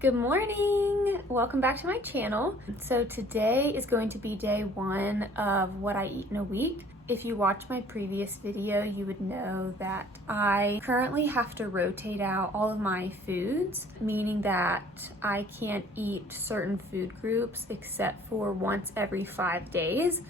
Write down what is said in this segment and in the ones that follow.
Good morning! Welcome back to my channel. So today is going to be day one of what I eat in a week. If you watched my previous video, you would know that I currently have to rotate out all of my foods, meaning that I can't eat certain food groups except for once every 5 days.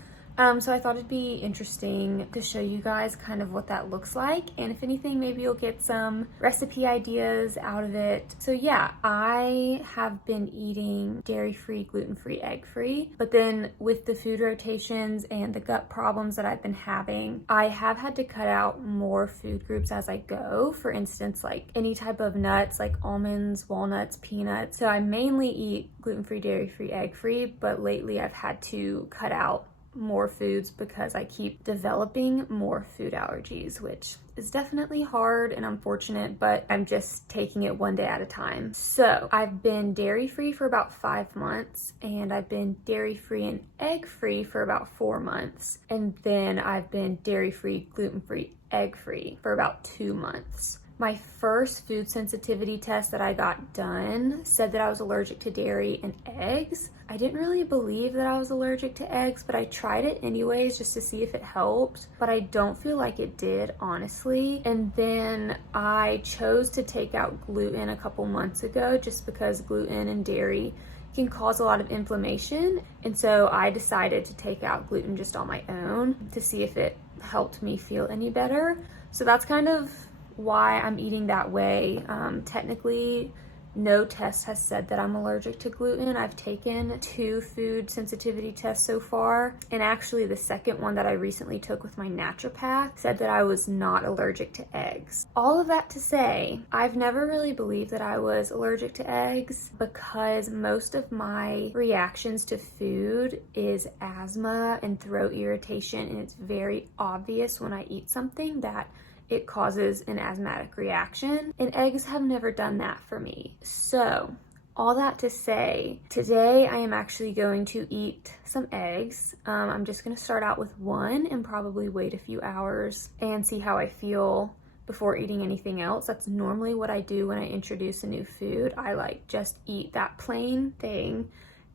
So I thought it'd be interesting to show you guys kind of what that looks like, and if anything, maybe you'll get some recipe ideas out of it. So yeah, I have been eating dairy-free, gluten-free, egg-free, but then with the food rotations and the gut problems that I've been having, I have had to cut out more food groups as I go. For instance, like any type of nuts like almonds, walnuts, peanuts. So I mainly eat gluten-free, dairy-free, egg-free, but lately I've had to cut out more foods because I keep developing more food allergies, which is definitely hard and unfortunate, but I'm just taking it one day at a time. So I've been dairy-free for about 5 months, and I've been dairy-free and egg-free for about 4 months. And then I've been dairy-free, gluten-free, egg-free for about 2 months. My first food sensitivity test that I got done said that I was allergic to dairy and eggs. I didn't really believe that I was allergic to eggs, but I tried it anyways just to see if it helped, but I don't feel like it did, honestly. And then I chose to take out gluten a couple months ago just because gluten and dairy can cause a lot of inflammation. And so I decided to take out gluten just on my own to see if it helped me feel any better. So that's kind of why I'm eating that way. Technically, no test has said that I'm allergic to gluten. I've taken 2 food sensitivity tests so far, and actually the second one that I recently took with my naturopath said that I was not allergic to eggs. All of that to say, I've never really believed that I was allergic to eggs because most of my reactions to food is asthma and throat irritation, and it's very obvious when I eat something that it causes an asthmatic reaction, and eggs have never done that for me. So all that to say, today I am actually going to eat some eggs. I'm just gonna start out with one and probably wait a few hours and see how I feel before eating anything else. That's normally what I do when I introduce a new food. I just eat that plain thing,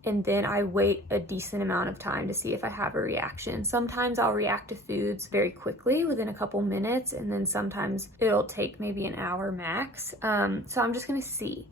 and then I wait a decent amount of time to see if I have a reaction. Sometimes I'll react to foods very quickly within a couple minutes, and then sometimes it'll take maybe an hour max. So I'm just gonna see.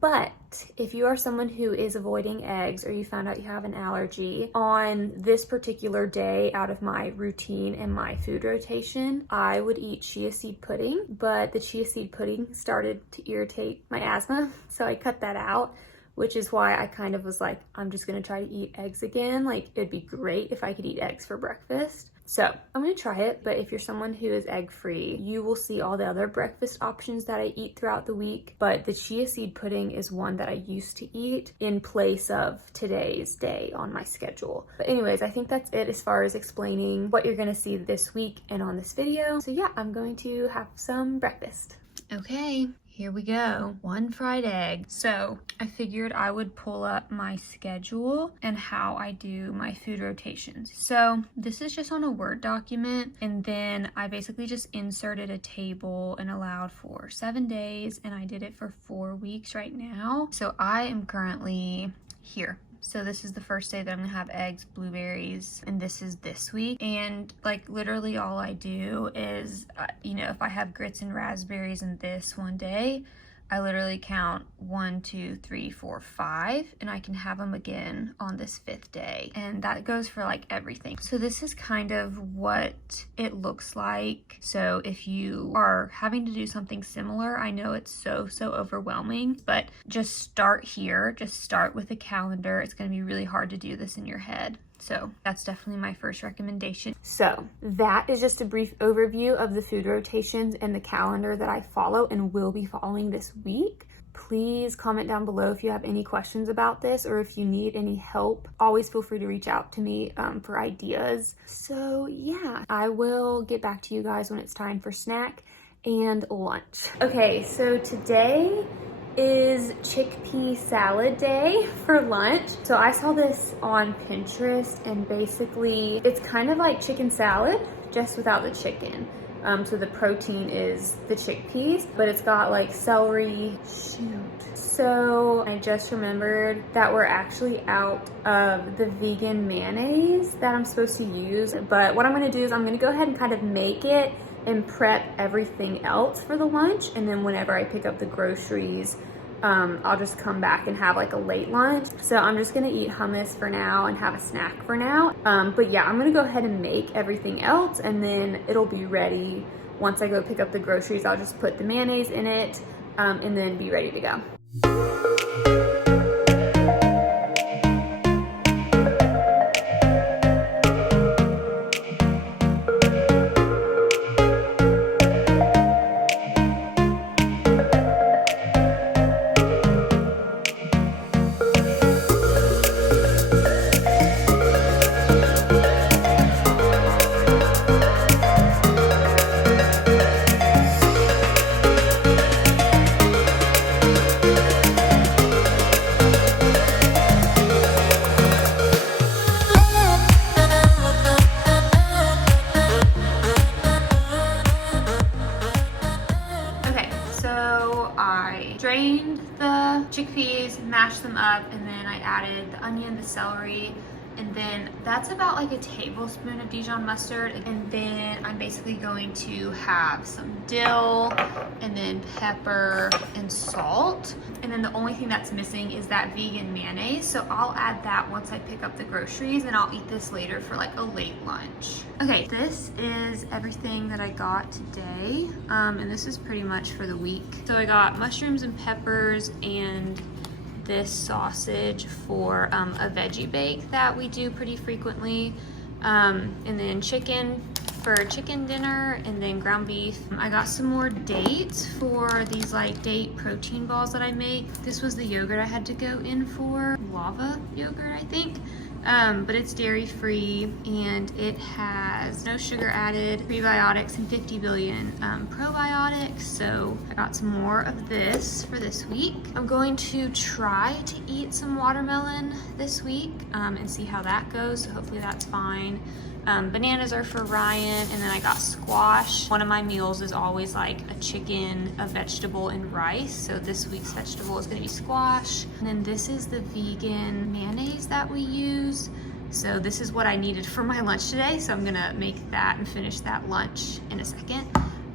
But if you are someone who is avoiding eggs, or you found out you have an allergy, on this particular day out of my routine and my food rotation, I would eat chia seed pudding, but the chia seed pudding started to irritate my asthma, so I cut that out, which is why I kind of was like, I'm just gonna try to eat eggs again. Like, it'd be great if I could eat eggs for breakfast. So I'm gonna try it, but if you're someone who is egg-free, you will see all the other breakfast options that I eat throughout the week, but the chia seed pudding is one that I used to eat in place of today's day on my schedule. But anyways, I think that's it as far as explaining what you're gonna see this week and on this video. So yeah, I'm going to have some breakfast. Okay. Here we go, 1 fried egg. So I figured I would pull up my schedule and how I do my food rotations. So this is just on a Word document, and then I basically just inserted a table and allowed for 7 days, and I did it for 4 weeks right now. So I am currently here. So this is the first day that I'm gonna have eggs, blueberries, and this is this week. And like literally all I do is, if I have grits and raspberries in this one day, I literally count 1, 2, 3, 4, 5, and I can have them again on this 5th day. And that goes for like everything. So this is kind of what it looks like. So if you are having to do something similar, I know it's so overwhelming, but just start here. Just start with a calendar. It's gonna be really hard to do this in your head. So that's definitely my first recommendation. So that is just a brief overview of the food rotations and the calendar that I follow and will be following this week. Please comment down below if you have any questions about this, or if you need any help. Always feel free to reach out to me for ideas. So yeah, I will get back to you guys when it's time for snack and lunch. Okay, so today is chickpea salad day for lunch. So I saw this on Pinterest, and basically it's kind of like chicken salad, just without the chicken. So the protein is the chickpeas, but it's got like celery. So I just remembered that we're actually out of the vegan mayonnaise that I'm supposed to use. But what I'm gonna do is I'm gonna go ahead and kind of make it and prep everything else for the lunch. And then whenever I pick up the groceries, I'll just come back and have like a late lunch. So I'm just gonna eat hummus for now and have a snack for now. But yeah, I'm gonna go ahead and make everything else, and then it'll be ready. Once I go pick up the groceries, I'll just put the mayonnaise in it, and then be ready to go. Drained the chickpeas, mashed them up, and then I added the onion, the celery, and then that's about like a tablespoon of Dijon mustard. And then I'm basically going to have some dill and then pepper and salt. And then the only thing that's missing is that vegan mayonnaise. So I'll add that once I pick up the groceries, and I'll eat this later for like a late lunch. Okay, this is everything that I got today. And this is pretty much for the week. So I got mushrooms and peppers and this sausage for a veggie bake that we do pretty frequently, and then chicken for chicken dinner, and then ground beef. I got some more dates for these like date protein balls that I make. This was the yogurt I had to go in for, lava yogurt I think. But it's dairy free and it has no sugar added, prebiotics, and 50 billion probiotics. So I got some more of this for this week. I'm going to try to eat some watermelon this week and see how that goes. So hopefully that's fine. Bananas are for Ryan, and then I got squash. One of my meals is always like a chicken, a vegetable, and rice. So this week's vegetable is gonna be squash. And then this is the vegan mayonnaise that we use. So this is what I needed for my lunch today. So I'm gonna make that and finish that lunch in a second.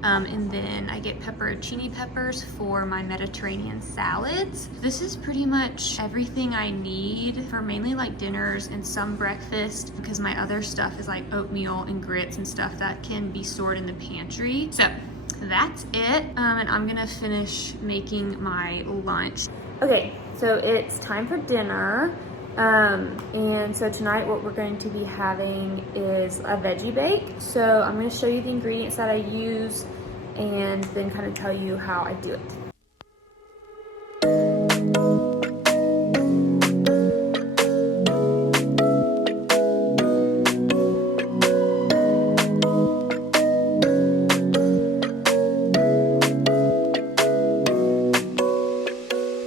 And then I get pepperoncini peppers for my Mediterranean salads. This is pretty much everything I need for mainly like dinners and some breakfast, because my other stuff is like oatmeal and grits and stuff that can be stored in the pantry. So that's it. And I'm gonna finish making my lunch. Okay, so it's time for dinner. And so tonight what we're going to be having is a veggie bake. So I'm going to show you the ingredients that I use and then kind of tell you how I do it.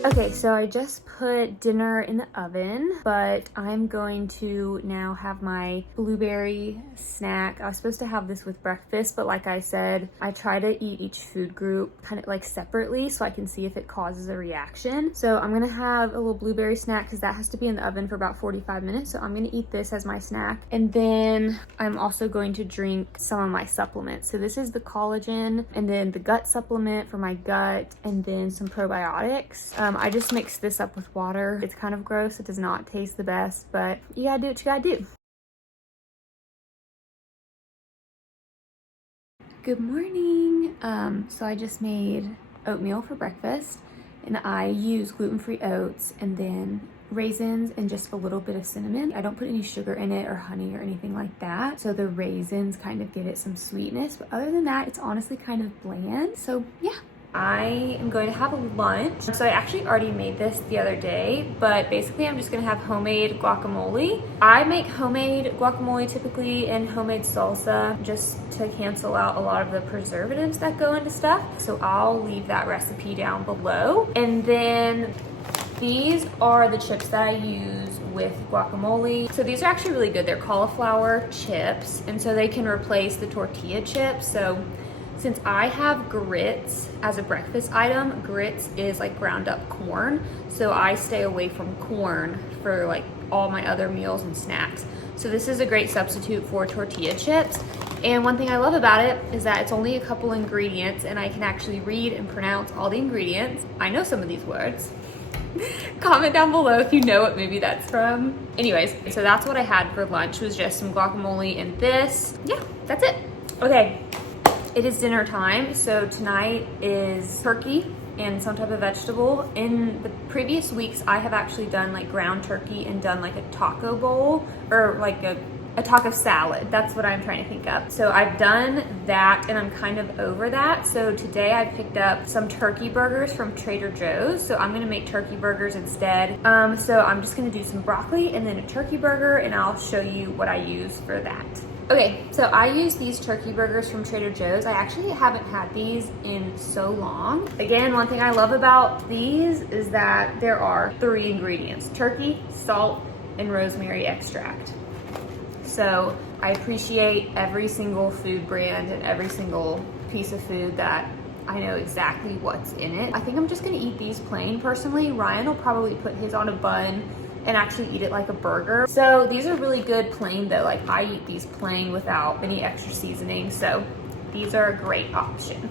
Okay, so I just put dinner in the oven, but I'm going to now have my blueberry snack. I was supposed to have this with breakfast, but like I said, I try to eat each food group kind of like separately so I can see if it causes a reaction. So I'm gonna have a little blueberry snack because that has to be in the oven for about 45 minutes. So I'm gonna eat this as my snack. And then I'm also going to drink some of my supplements. So this is the collagen, and then the gut supplement for my gut, and then some probiotics. I just mixed this up with water. It's kind of gross. It does not taste the best, but you gotta do what you gotta do. Good morning. So I just made oatmeal for breakfast, and I use gluten-free oats and then raisins and just a little bit of cinnamon. I don't put any sugar in it or honey or anything like that. So the raisins kind of give it some sweetness, but other than that, it's honestly kind of bland. So yeah. I am going to have a lunch. So I actually already made this the other day, but basically I'm just gonna have homemade guacamole. I make homemade guacamole typically and homemade salsa just to cancel out a lot of the preservatives that go into stuff. So I'll leave that recipe down below. And then these are the chips that I use with guacamole. So these are actually really good. They're cauliflower chips, and so they can replace the tortilla chips. So Since I have grits as a breakfast item, grits is like ground up corn, so I stay away from corn for like all my other meals and snacks. So this is a great substitute for tortilla chips. And one thing I love about it is that it's only a couple ingredients and I can actually read and pronounce all the ingredients. I know some of these words. Comment down below if you know what movie that's from. Anyways, so that's what I had for lunch, was just some guacamole and this. Yeah, that's it. Okay, it is dinner time. So tonight is turkey and some type of vegetable. In the previous weeks, I have actually done like ground turkey and done like a taco bowl, or like a taco salad. That's what I'm trying to think of. So I've done that and I'm kind of over that. So today I picked up some turkey burgers from Trader Joe's. So I'm gonna make turkey burgers instead. So I'm just gonna do some broccoli and then a turkey burger, and I'll show you what I use for that. Okay, so I use these turkey burgers from Trader Joe's. I actually haven't had these in so long. Again, one thing I love about these is that there are 3 ingredients: turkey, salt, and rosemary extract. So I appreciate every single food brand and every single piece of food that I know exactly what's in it. I think I'm just gonna eat these plain personally. Ryan will probably put his on a bun and actually eat it like a burger. So these are really good plain though. Like I eat these plain without any extra seasoning. So these are a great option.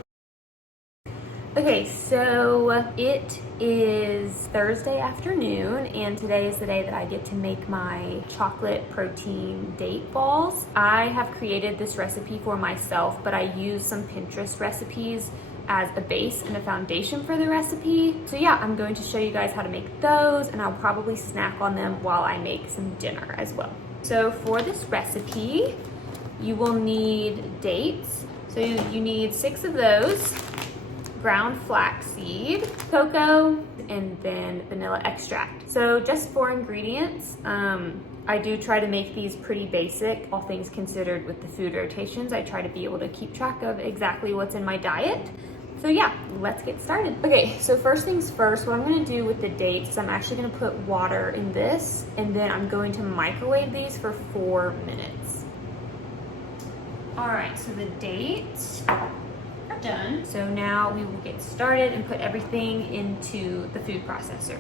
Okay, so it is Thursday afternoon and today is the day that I get to make my chocolate protein date balls. I have created this recipe for myself, but I use some Pinterest recipes as a base and a foundation for the recipe. So yeah, I'm going to show you guys how to make those, and I'll probably snack on them while I make some dinner as well. So for this recipe, you will need dates. So you need 6 of those, ground flaxseed, cocoa, and then vanilla extract. So just 4 ingredients. I do try to make these pretty basic, all things considered. With the food rotations, I try to be able to keep track of exactly what's in my diet. So yeah, let's get started. Okay, so first things first, what I'm gonna do with the dates is I'm actually gonna put water in this, and then I'm going to microwave these for 4 minutes. All right, so the dates are done. So now we will get started and put everything into the food processor.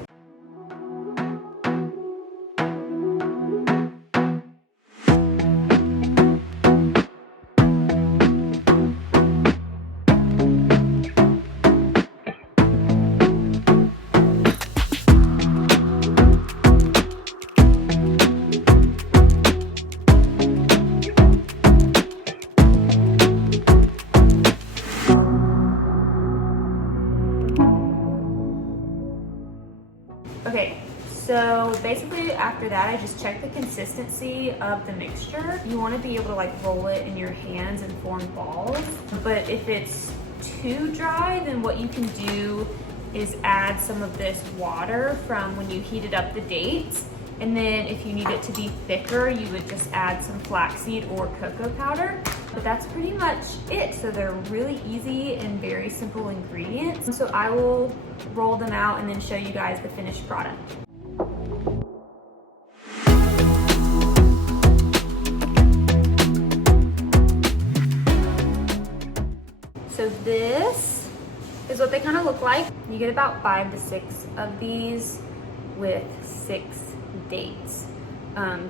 Okay, so basically after that, I just check the consistency of the mixture. You want to be able to like roll it in your hands and form balls. But if it's too dry, then what you can do is add some of this water from when you heated up the dates. And then if you need it to be thicker, you would just add some flaxseed or cocoa powder. But that's pretty much it. So they're really easy and very simple ingredients. So I will roll them out and then show you guys the finished product. So this is what they kind of look like. You get about 5 to 6 of these with 6 dates,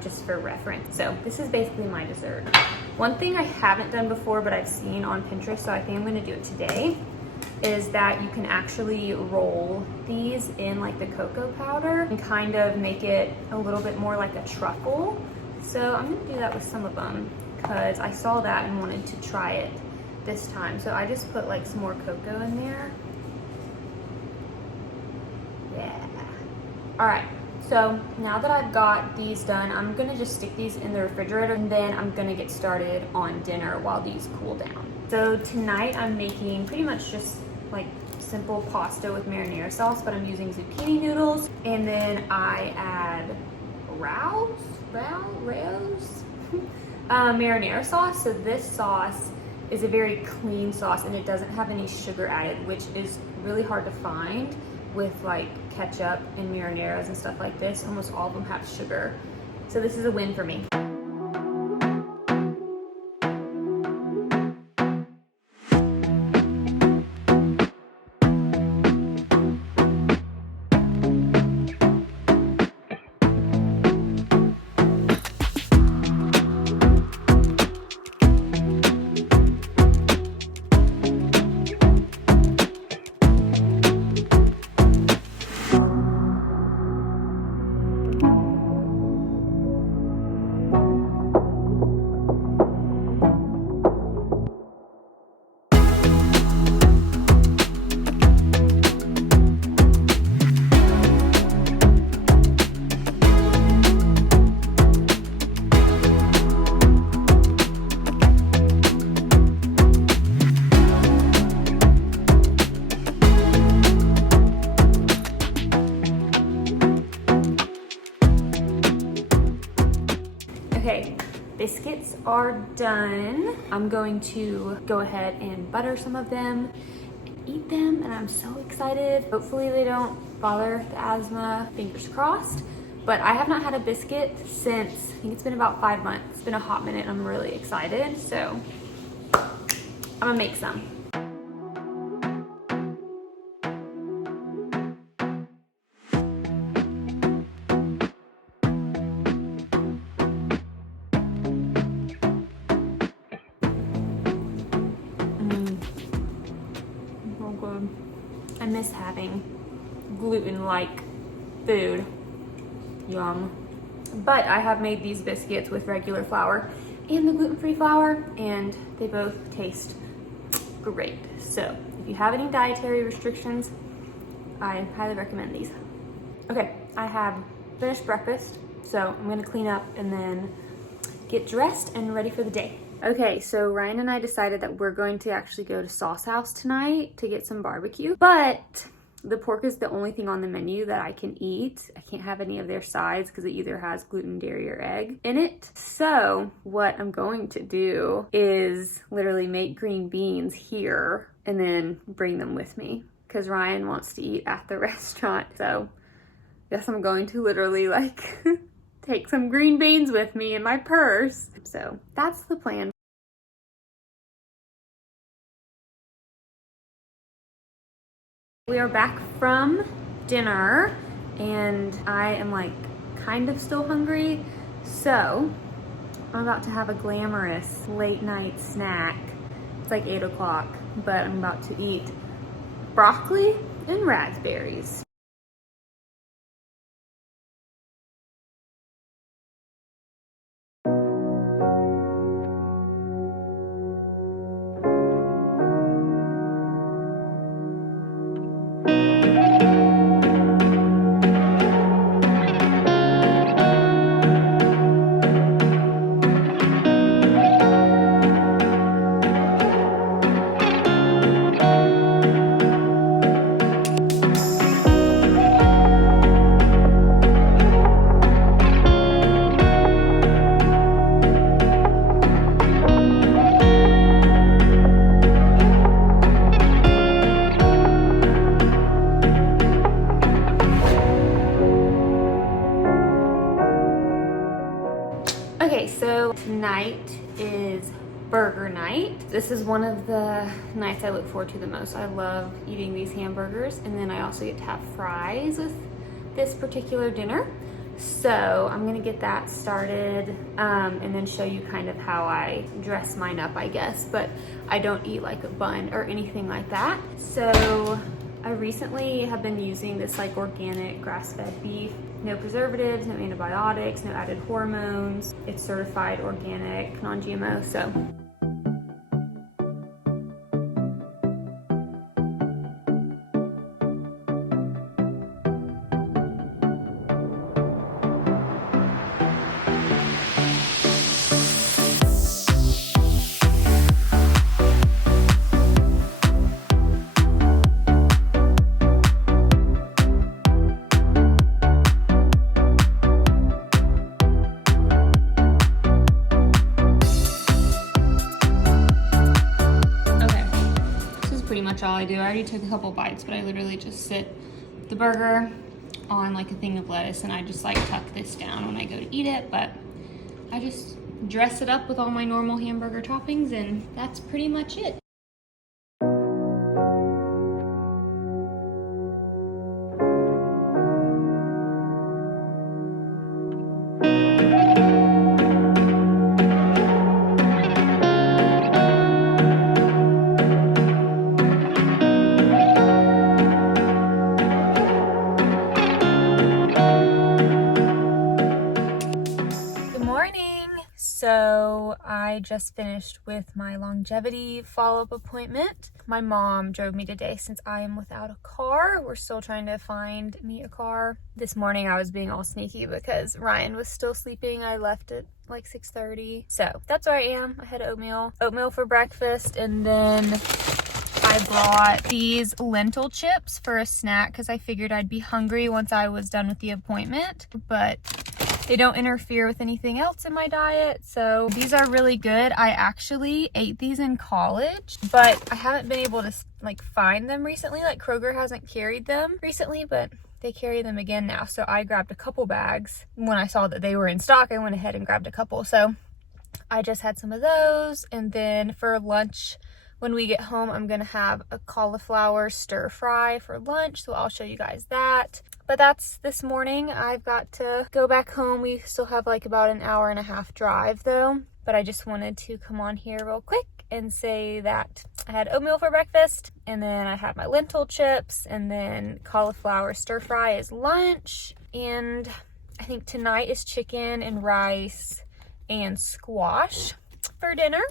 just for reference. So this is basically my dessert. One thing I haven't done before, but I've seen on Pinterest, so I think I'm gonna do it today, is that you can actually roll these in like the cocoa powder and kind of make it a little bit more like a truffle. So I'm gonna do that with some of them because I saw that and wanted to try it this time. So I just put like some more cocoa in there. Yeah. All right. So now that I've got these done, I'm gonna just stick these in the refrigerator and then I'm gonna get started on dinner while these cool down. So tonight I'm making pretty much just like simple pasta with marinara sauce, but I'm using zucchini noodles. And then I add marinara sauce. So this sauce is a very clean sauce and it doesn't have any sugar added, which is really hard to find with like ketchup and marinaras and stuff like this. Almost all of them have sugar. So this is a win for me. biscuits are done. I'm going to go ahead and butter some of them and eat them, and I'm so excited. Hopefully they don't bother the asthma, fingers crossed. But I have not had a biscuit since, I think it's been about 5 months. It's been a hot minute and I'm really excited. So I'm gonna make some. So good. I miss having gluten-like food. Yum. But I have made these biscuits with regular flour and the gluten-free flour, and they both taste great. So if you have any dietary restrictions, I highly recommend these. Okay, I have finished breakfast, so I'm gonna clean up and then get dressed and ready for the day. Okay, so Ryan and I decided that we're going to actually go to Sauce House tonight to get some barbecue, but the pork is the only thing on the menu that I can eat. I can't have any of their sides because it either has gluten, dairy, or egg in it. So what I'm going to do is literally make green beans here and then bring them with me because Ryan wants to eat at the restaurant. So I guess I'm going to literally like take some green beans with me in my purse. So that's the plan. We are back from dinner and I am like kind of still hungry. So I'm about to have a glamorous late night snack. It's like 8 o'clock, but I'm about to eat broccoli and raspberries. Okay, so tonight is burger night. This is one of the nights I look forward to the most. I love eating these hamburgers, and then I also get to have fries with this particular dinner. So I'm gonna get that started and then show you kind of how I dress mine up, I guess, but I don't eat like a bun or anything like that. So I recently have been using this like organic grass-fed beef. No preservatives, no antibiotics, no added hormones. It's certified organic, non-GMO, so. All I do. I already took a couple bites, but I literally just sit the burger on like a thing of lettuce and I just like tuck this down when I go to eat it, but I just dress it up with all my normal hamburger toppings and that's pretty much it. So I just finished with my longevity follow-up appointment. My mom drove me today since I am without a car. We're still trying to find me a car. This morning I was being all sneaky because Ryan was still sleeping. I left at like 6:30. So that's where I am. I had oatmeal for breakfast, and then I brought these lentil chips for a snack because I figured I'd be hungry once I was done with the appointment. But They don't interfere with anything else in my diet. So these are really good. I actually ate these in college, but I haven't been able to like find them recently. Like Kroger hasn't carried them recently, but they carry them again now. So I grabbed a couple bags. When I saw that they were in stock, I went ahead and grabbed a couple. So I just had some of those. And then for lunch, when we get home, I'm gonna have a cauliflower stir fry for lunch. So I'll show you guys that. But that's this morning. I've got to go back home. We still have like about an hour and a half drive though. But I just wanted to come on here real quick and say that I had oatmeal for breakfast, and then I had my lentil chips, and then cauliflower stir fry is lunch. And I think tonight is chicken and rice and squash for dinner.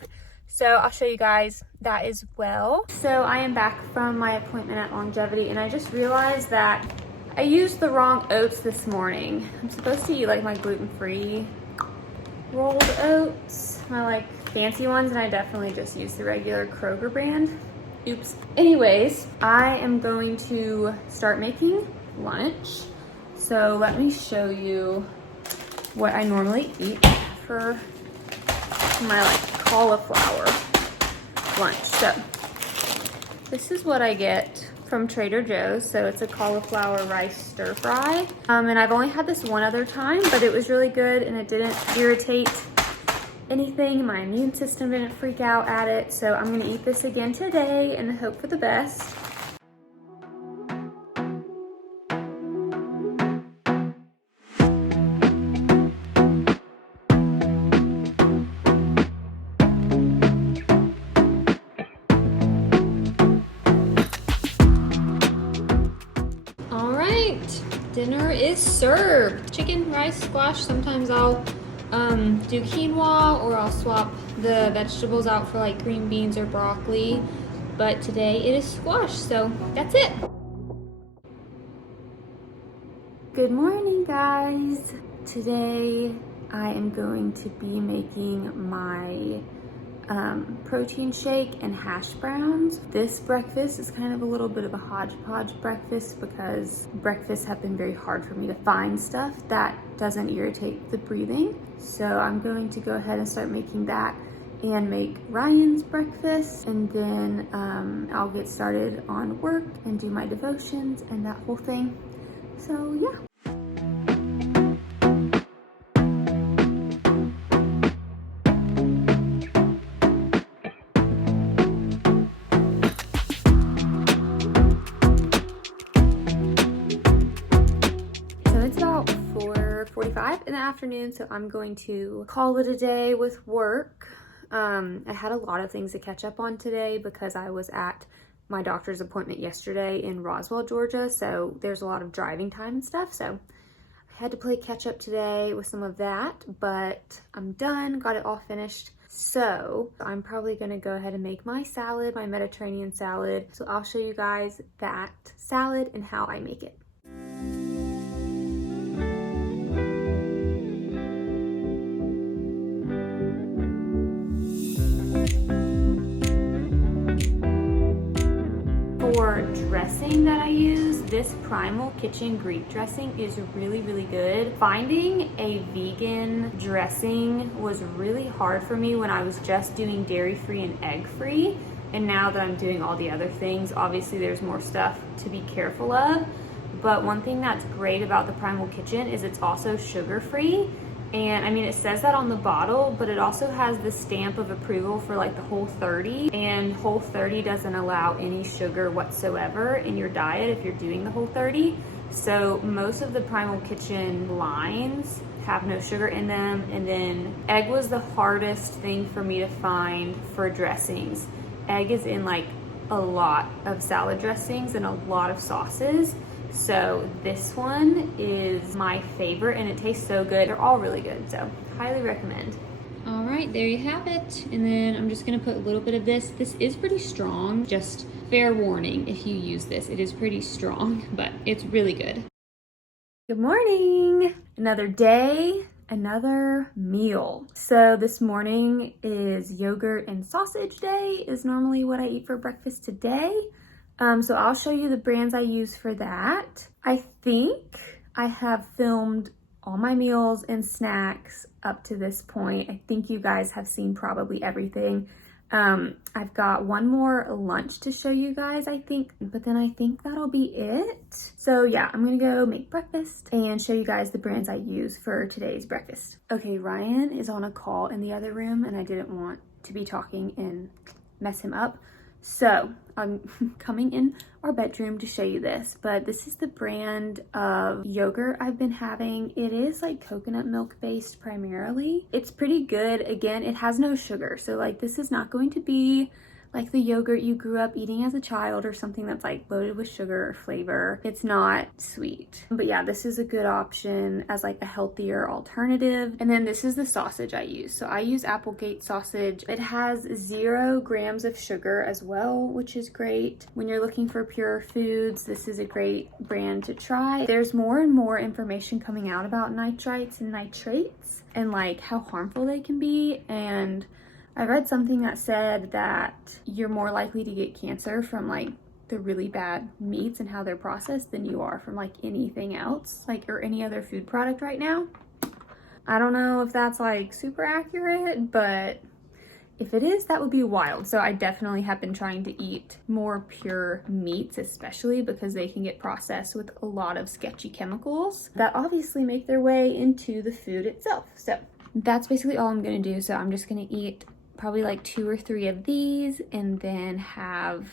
So I'll show you guys that as well. So I am back from my appointment at Longevity, and I just realized that I used the wrong oats this morning. I'm supposed to eat like my gluten-free rolled oats, my like fancy ones, and I definitely just used the regular Kroger brand. Oops. Anyways, I am going to start making lunch. So let me show you what I normally eat for my like cauliflower lunch. So this is what I get from Trader Joe's. So it's a cauliflower rice stir fry. And I've only had this one other time, but it was really good and it didn't irritate anything. My immune system didn't freak out at it. So I'm gonna eat this again today and hope for the best. Dinner is served. Chicken, rice, squash. Sometimes I'll do quinoa, or I'll swap the vegetables out for like green beans or broccoli. But today it is squash, so that's it. Good morning, guys. Today I am going to be making my protein shake and hash browns. This breakfast is kind of a little bit of a hodgepodge breakfast because breakfasts have been very hard for me to find stuff that doesn't irritate the breathing. So I'm going to go ahead and start making that and make Ryan's breakfast, and then I'll get started on work and do my devotions and that whole thing. So yeah. In the afternoon, so I'm going to call it a day with work. I had a lot of things to catch up on today because I was at my doctor's appointment yesterday in Roswell, Georgia, so there's a lot of driving time and stuff, so I had to play catch up today with some of that, but I'm done, got it all finished. So I'm probably gonna go ahead and make my salad, my Mediterranean salad, so I'll show you guys that salad and how I make it. For dressing that I use, this Primal Kitchen Greek dressing is really, really good. Finding a vegan dressing was really hard for me when I was just doing dairy-free and egg-free. And now that I'm doing all the other things, obviously there's more stuff to be careful of. But one thing that's great about the Primal Kitchen is it's also sugar-free. And I mean, it says that on the bottle, but it also has the stamp of approval for like the Whole30, and Whole30 doesn't allow any sugar whatsoever in your diet if you're doing the Whole30. So most of the Primal Kitchen lines have no sugar in them. And then egg was the hardest thing for me to find for dressings. Egg is in like a lot of salad dressings and a lot of sauces. So this one is my favorite and it tastes so good. They're all really good, so highly recommend. All right, there you have it. And then I'm just gonna put a little bit of this. This is pretty strong, just fair warning if you use this. It is pretty strong, but it's really good. Good morning. Another day, another meal. So this morning is yogurt and sausage day is normally what I eat for breakfast today. So I'll show you the brands I use for that. I think I have filmed all my meals and snacks up to this point. I think you guys have seen probably everything. I've got one more lunch to show you guys, I think, but then I think that'll be it. So yeah, I'm gonna go make breakfast and show you guys the brands I use for today's breakfast. Okay, Ryan is on a call in the other room and I didn't want to be talking and mess him up. So I'm coming in our bedroom to show you this, but this is the brand of yogurt I've been having. It is like coconut milk based primarily. It's pretty good. Again, it has no sugar. So like this is not going to be like the yogurt you grew up eating as a child or something that's like loaded with sugar or flavor. It's not sweet. But yeah, this is a good option as like a healthier alternative. And then this is the sausage I use. So I use Applegate sausage. It has 0 grams of sugar as well, which is great. When you're looking for pure foods, this is a great brand to try. There's more and more information coming out about nitrites and nitrates and like how harmful they can be. And I read something that said that you're more likely to get cancer from like the really bad meats and how they're processed than you are from like anything else, like, or any other food product right now. I don't know if that's like super accurate, but if it is, that would be wild. So I definitely have been trying to eat more pure meats, especially because they can get processed with a lot of sketchy chemicals that obviously make their way into the food itself. So that's basically all I'm gonna do. So I'm just gonna eat probably like 2 or 3 of these and then have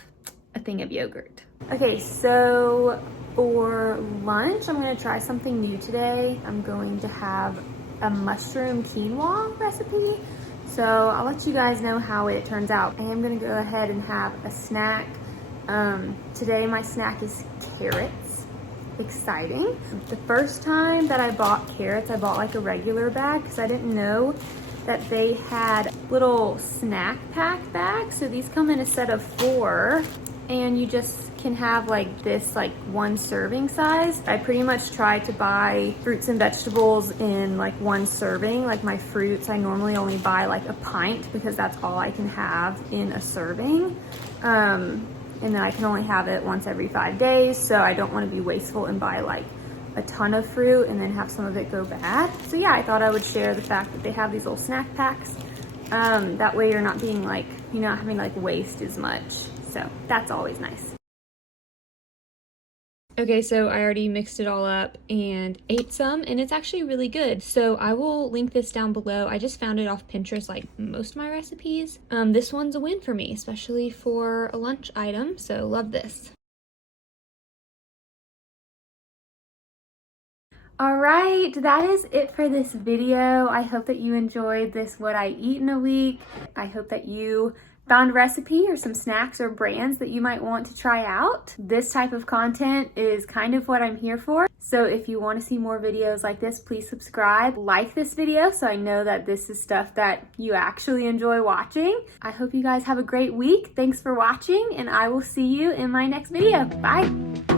a thing of yogurt. Okay, so for lunch, I'm gonna try something new today. I'm going to have a mushroom quinoa recipe. So I'll let you guys know how it turns out. I am gonna go ahead and have a snack. Today my snack is carrots. Exciting. The first time that I bought carrots, I bought like a regular bag because I didn't know that they had little snack pack bags. So these come in a set of 4 and you just can have like this like 1 serving size. I pretty much try to buy fruits and vegetables in like 1 serving. Like my fruits, I normally only buy like a pint because that's all I can have in a serving. And then I can only have it once every 5 days. So I don't want to be wasteful and buy like a ton of fruit and then have some of it go bad. So yeah, I thought I would share the fact that they have these little snack packs. That way you're not being like, you're not having like waste as much. So that's always nice. Okay, so I already mixed it all up and ate some, and it's actually really good. So I will link this down below. I just found it off Pinterest like most of my recipes. This one's a win for me, especially for a lunch item. So love this. All right, that is it for this video. I hope that you enjoyed this what I eat in a week. I hope that you found a recipe or some snacks or brands that you might want to try out. This type of content is kind of what I'm here for. So if you want to see more videos like this, please subscribe, like this video so I know that this is stuff that you actually enjoy watching. I hope you guys have a great week. Thanks for watching and I will see you in my next video. Bye.